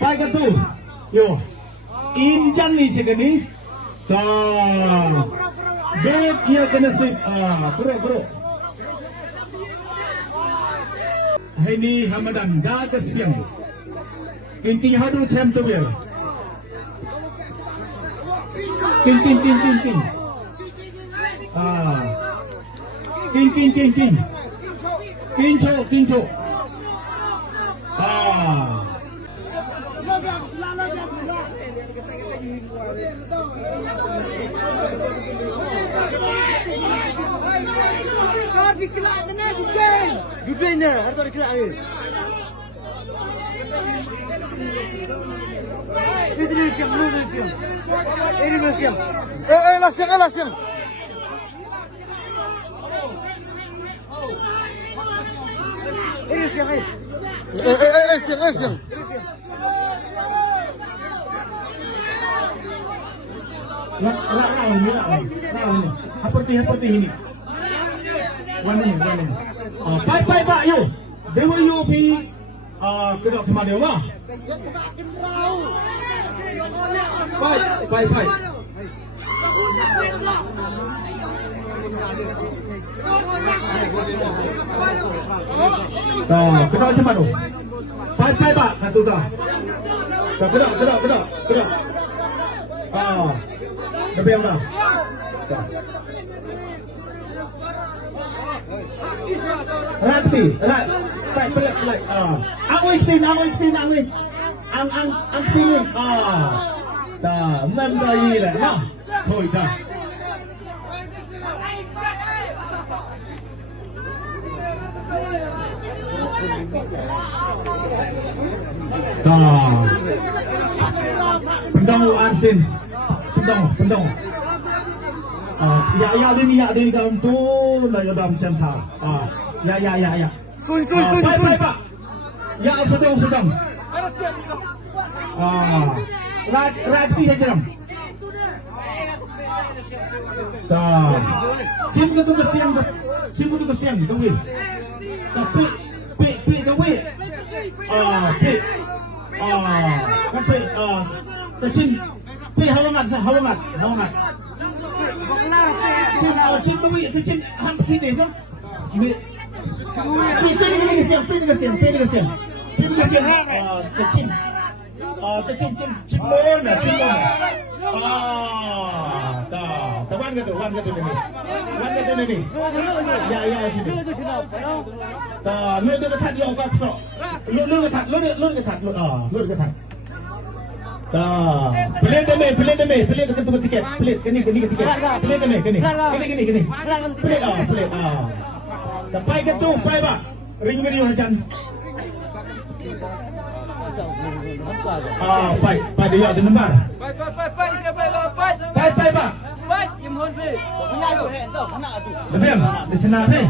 Pai ka tu. Yo. Injan ni segini. Dah. Get ia kena sip. Bro. Hai ni Hamadan dah ke siang. King hadu cem tu ber. King. King. Duduknya, harus dikelak ni. Ini siang. Lah siang. Ini siang. Rau ni. Seperti ini. Warna ni. Pai pak yo. Dewa yo pi kedok sama dewa. Pai. Kedok sama tu. Pai pak satu dah. Kedok. Lebih dah. Rati, pai pelat. Angwin tin. Ang tin. Dah, memang lah. Nah, thôi dah. Pendong Arsin. Pendong. Ya ini kaum tu lah ya dalam senta. Ya. Sun. Pak. Ya sedang. Rati saja ram. Sim tu kesian. Kawin. Tapi kawin. Kan saya kecil. Hawangat. Sim kawin kecil hampir ni so. Pilih kesian. Kecil. Cimon. Wan ke tu ni. Ya sini. Lu tu ketat dia kau sok. Lu ketat. Pelit demi. Pelit ke tiket. Pelit kini tiket. Pelit demi. Kini. Pelit. Pai ke tu, pai pak. Ring video hajan. Pai dia ada nombor. Pai pak. Lebih di sana ni.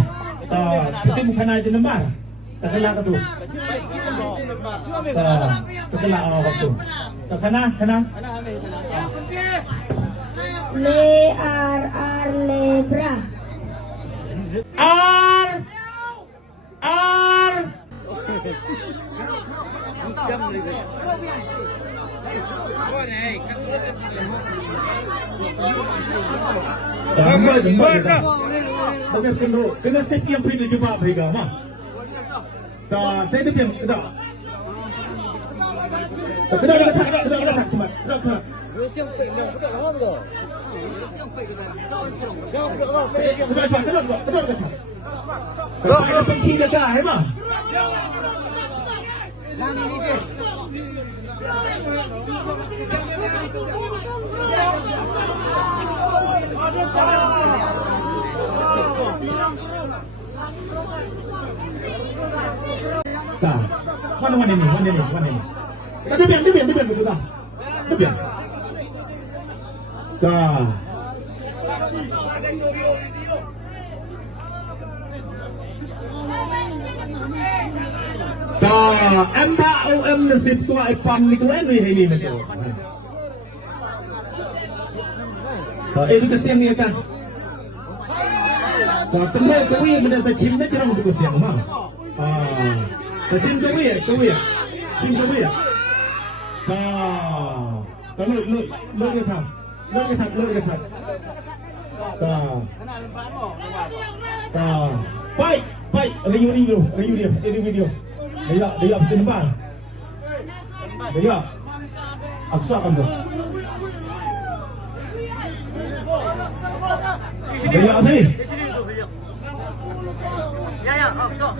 Kita bukan ada nombor. Terkelak tu. Terkelak waktu. Kena. Lebra. Kena safety yang pilih juga mereka mah. Tadi yang dah. Kena. Kena penting juga, mah. Mana ini? Tadi biar betul dah. Biar. MBOM nasib ko ay pamilikuan ini betul. Edukasi yang ni kan. Tengok kawin mendapat cimna jangan untuk siang mah. Cim kawin. Lôi cái thằng. Baik, review. Dia penempat. Dia. Aksa kan tu. Dia apa ni? Ya, sok.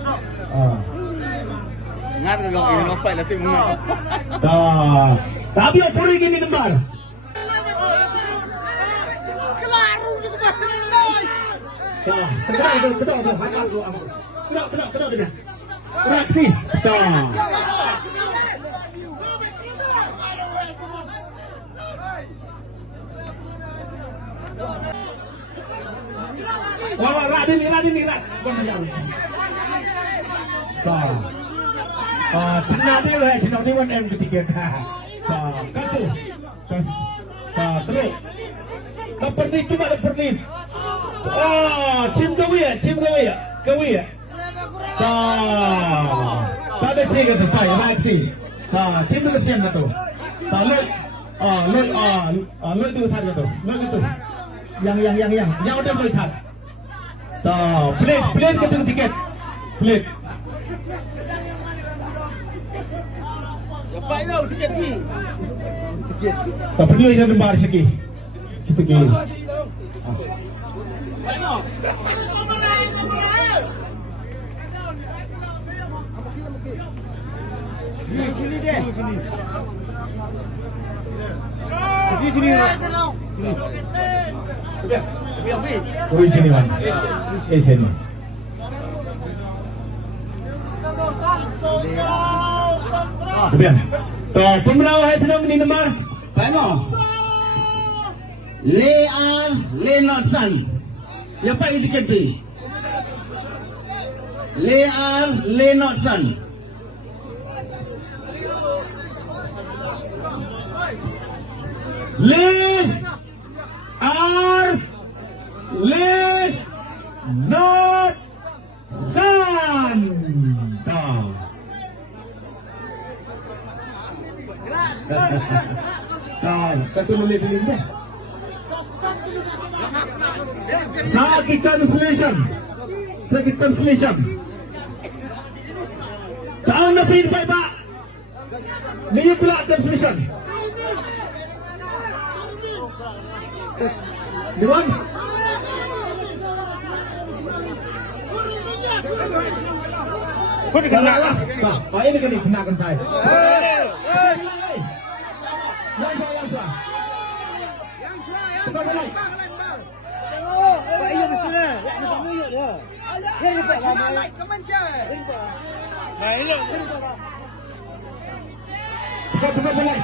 Ngat kagak ini lompat nanti mengat. Tapi apa lagi ni lembar? Kerak ni. Wah, Radin. Cina ni 1M ketiga. Katu. Terus. Dapat ni. Cim gawi ya. Tak ada sih kata pai, reaksi. Cim tu kesian tu. Loi tu sat tu. Loi tu. Yang udah boleh sat. Plate kata tiket. Plate. Baik lah, tiket ni. Tak perlu yang lembar sikit. Kita pergi. Sini dia. Sini. Oi sini man. Sini. Kemudian. Pemenang senang ni nombor. Paano? Leonardson. Yang paling tiket ni. Leonardson. Kata boleh beli ni. Sakit translation. Tahu nak print pak. Ni pula translation. Diwan. Kena lah. Pak ini kenakan saya. Yang suah. Tukar balik. Pak iya betul lah. Ya, nak menunjuk dia. Dia dapat lama. Nah, elok. Tukar balik.